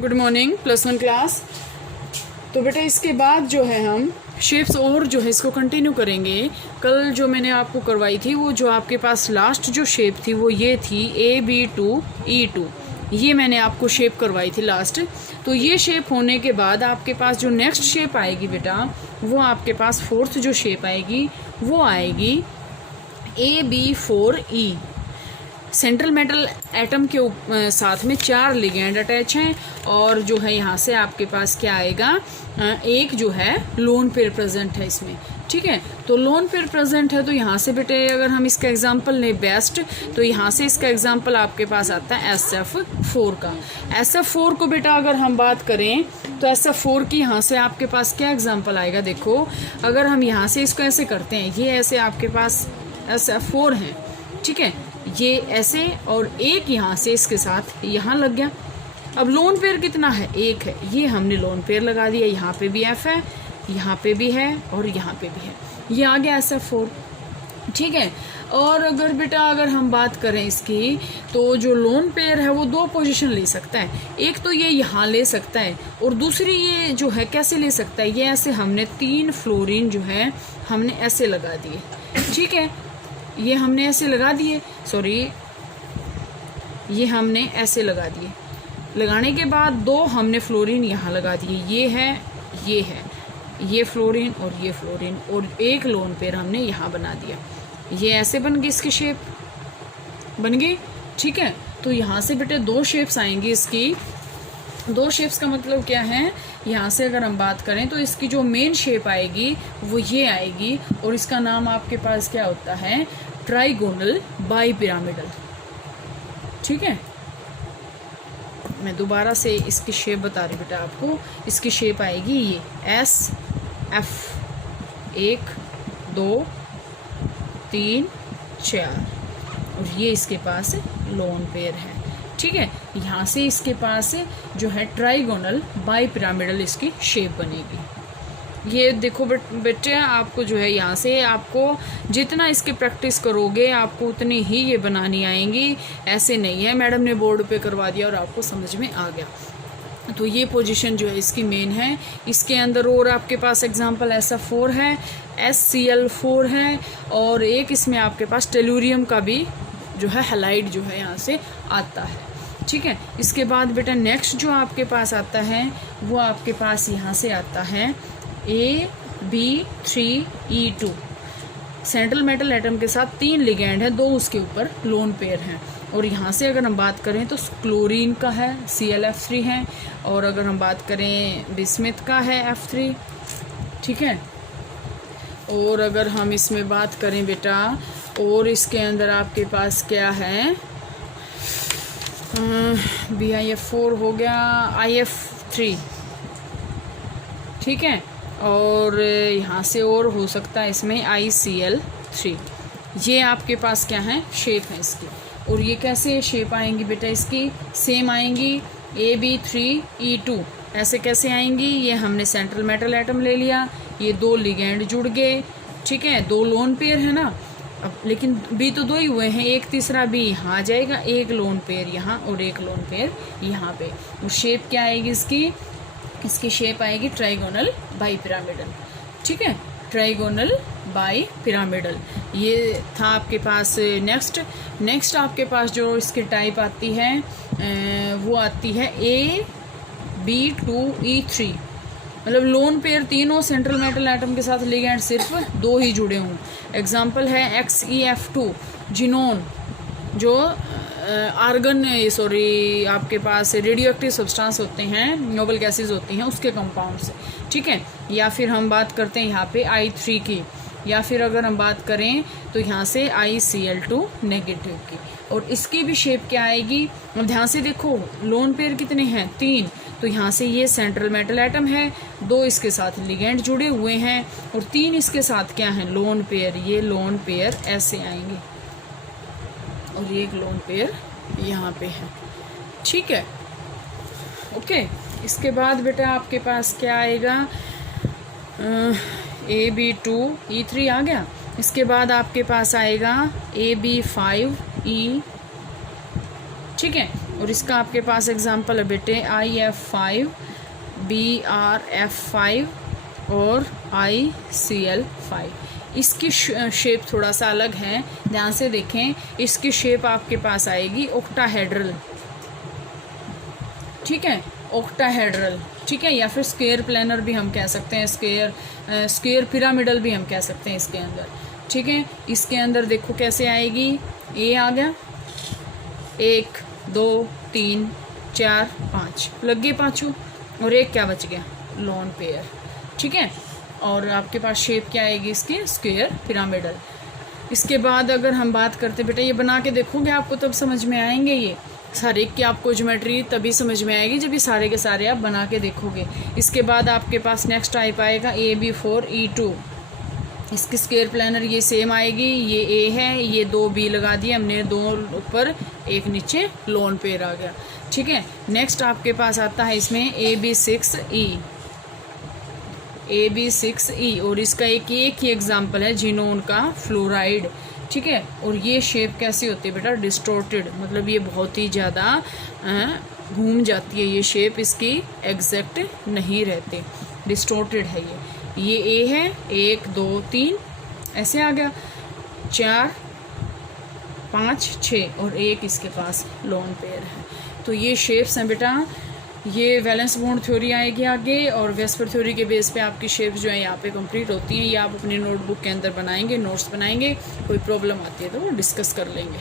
Good morning +1 class. तो बेटा इसके बाद जो है हम शेप्स और जो है इसको कंटिन्यू करेंगे। कल जो मैंने आपको करवाई थी वो जो आपके पास लास्ट जो शेप थी वो ये थी AB2E2। ये मैंने आपको शेप करवाई थी लास्ट। तो ये शेप होने के बाद आपके पास जो नेक्स्ट शेप आएगी बेटा वो आपके पास फोर्थ जो शेप आएगी वो आएगी AB4E। सेंट्रल मेटल एटम के साथ में 4 लिगेंड अटैच हैं और जो है यहाँ से आपके पास क्या आएगा, एक जो है लोन पेयर प्रेजेंट है इसमें। ठीक है, तो लोन पेयर प्रेजेंट है तो यहाँ से बेटे अगर हम इसका एग्जांपल लें बेस्ट, तो यहाँ से इसका एग्जांपल आपके पास आता है SF4 का। SF4 को बेटा अगर हम बात करें तो SF4 की यहाँ से आपके पास क्या एग्जांपल आएगा। देखो अगर हम यहाँ से इसको ऐसे करते हैं, ये ऐसे आपके पास SF4 है, ठीक है, ये ऐसे और एक यहाँ से इसके साथ यहाँ लग गया। अब लोन पेयर कितना है, एक है, ये हमने लोन पेयर लगा दिया। यहाँ पे भी F है, यहाँ पे भी है और यहाँ पे भी है, ये आ गया SF4। ठीक है, और अगर बेटा अगर हम बात करें इसकी तो जो लोन पेयर है वो 2 पोजीशन ले सकता है। एक तो ये यहाँ ले सकता है और दूसरी ये जो है कैसे ले सकता है, ये ऐसे हमने 3 फ्लोरीन जो है हमने ऐसे लगा दिए। ठीक है, ये हमने ऐसे लगा दिए, ये हमने ऐसे लगा दिए। लगाने के बाद 2 हमने फ्लोरीन यहाँ लगा दिए, ये है, ये फ्लोरीन और ये फ्लोरीन, और एक लोन पेयर हमने यहाँ बना दिया। ये ऐसे बन गई, इसकी शेप बन गई। ठीक है, तो यहाँ से बेटे 2 शेप्स आएंगी इसकी। 2 शेप्स का मतलब क्या है, यहाँ से अगर हम बात करें तो इसकी जो मेन शेप आएगी वो ये आएगी और इसका नाम आपके पास क्या होता है, ट्राइगोनल बाइपिरामिडल। ठीक है, मैं दोबारा से इसकी शेप बता रही बेटा आपको। इसकी शेप आएगी ये SF 1 2 3 4 और ये इसके पास लोन पेयर है। ठीक है, यहाँ से इसके पास जो है ट्राइगोनल बाइपिरामिडल इसकी शेप बनेगी। ये देखो बेटे आपको जो है यहाँ से आपको जितना इसकी प्रैक्टिस करोगे आपको उतनी ही ये बनानी आएंगी। ऐसे नहीं है मैडम ने बोर्ड पे करवा दिया और आपको समझ में आ गया। तो ये पोजीशन जो है इसकी मेन है। इसके अंदर और आपके पास एग्जांपल SF4 है, SCl4 है और एक इसमें आपके पास टेलुरियम का भी जो है हैलाइड जो है यहाँ से आता है। ठीक है, इसके बाद बेटा नेक्स्ट जो आपके पास आता है वो आपके पास यहाँ से आता है AB3E2। सेंट्रल मेटल एटम के साथ 3 लिगेंड है, 2 उसके ऊपर लोन पेयर हैं। और यहाँ से अगर हम बात करें तो क्लोरीन का है, ClF3 है, और अगर हम बात करें बिस्मिथ का है F3। ठीक है, और अगर हम इसमें बात करें बेटा और इसके अंदर आपके पास क्या है, BiF4 हो गया, IF3। ठीक है, और यहाँ से और हो सकता है इसमें ICl3। ये आपके पास क्या है, शेप है इसकी। और ये कैसे शेप आएंगी बेटा इसकी, सेम आएंगी AB3E2। ऐसे कैसे आएंगी, ये हमने सेंट्रल मेटल एटम ले लिया, ये 2 लिगेंड जुड़ गए। ठीक है, 2 लोन पेयर है ना, अब लेकिन B तो 2 ही हुए हैं, एक तीसरा B यहाँ आ जाएगा, एक लोन पेयर यहाँ और एक लोन पेयर यहाँ पे। वो शेप क्या आएगी इसकी शेप आएगी ट्राइगोनल बाइपिरामिडल। ठीक है, ट्राइगोनल बाइपिरामिडल। ये था आपके पास। नेक्स्ट आपके पास जो इसकी टाइप आती है वो आती है AB2E3। मतलब लोन पेयर तीनों सेंट्रल मेटल एटम के साथ लिगेंड सिर्फ 2 ही जुड़े हों। एग्जाम्पल है XeF2 जिनोन, जो आपके पास रेडियो एक्टिव सब्सटेंस होते हैं, नोबल गैसेज होती हैं, उसके कंपाउंड से। ठीक है, या फिर हम बात करते हैं यहाँ पे I3 की, या फिर अगर हम बात करें तो यहाँ से ICl2 नेगेटिव की। और इसकी भी शेप क्या आएगी, अब ध्यान से देखो लोन पेयर कितने हैं, 3। तो यहाँ से ये सेंट्रल मेटल एटम है, 2 इसके साथ लिगेंड जुड़े हुए हैं और 3 इसके साथ क्या है, लोन पेयर। ये लोन पेयर ऐसे आएंगे और ये एक लोन पेयर यहाँ पे है। ठीक है, ओके। इसके बाद बेटा आपके पास क्या आएगा, AB2E3 आ गया। इसके बाद आपके पास आएगा AB5E। ठीक है, और इसका आपके पास एग्जांपल है बेटे IF5, BRF5 और ICL5। इसकी शेप थोड़ा सा अलग है, ध्यान से देखें। इसकी शेप आपके पास आएगी ऑक्टाहेड्रल, ठीक है, ऑक्टाहेड्रल, ठीक है, या फिर स्क्वायर प्लेनर भी हम कह सकते हैं, स्क्वायर पिरामिडल भी हम कह सकते हैं इसके अंदर, ठीक है। इसके अंदर देखो कैसे आएगी, ए आ गया, 1 2 3 4 5 लग गए पाँचों, और एक क्या बच गया, लोन पेयर, ठीक है। और आपके पास शेप क्या आएगी इसकी, स्क्वायर पिरामिडल। इसके बाद अगर हम बात करते बेटा, ये बना के देखोगे आपको तब समझ में आएंगे, ये सारे की आपको ज्योमेट्री तभी समझ में आएगी जब ये सारे के सारे आप बना के देखोगे। इसके बाद आपके पास नेक्स्ट टाइप आएगा AB4E2। इसकी स्क्वायर प्लानर ये सेम आएगी, ये ए है, ये 2 बी लगा दिए हमने, 2 ऊपर 1 नीचे, लोन पेयर आ गया, ठीक है। नेक्स्ट आपके पास आता है इसमें AB6E, और इसका एक ही एग्जाम्पल है जिनोन का फ्लोराइड, ठीक है। और ये शेप कैसी होती है बेटा, डिस्टोर्टेड, मतलब ये बहुत ही ज़्यादा घूम जाती है, ये शेप इसकी एग्जैक्ट नहीं रहती, डिस्टोर्टेड है ये ए है, 1 2 3 ऐसे आ गया, 4 5 6 और 1 इसके पास लोन पेयर है। तो ये शेप्स हैं बेटा, ये वैलेंस बॉन्ड थ्योरी आएगी आगे, और वेस्पर थ्योरी के बेस पे आपकी शेप्स जो है यहाँ पे कंप्लीट होती हैं। ये आप अपनी नोटबुक के अंदर बनाएंगे, नोट्स बनाएंगे, कोई प्रॉब्लम आती है तो वो डिस्कस कर लेंगे।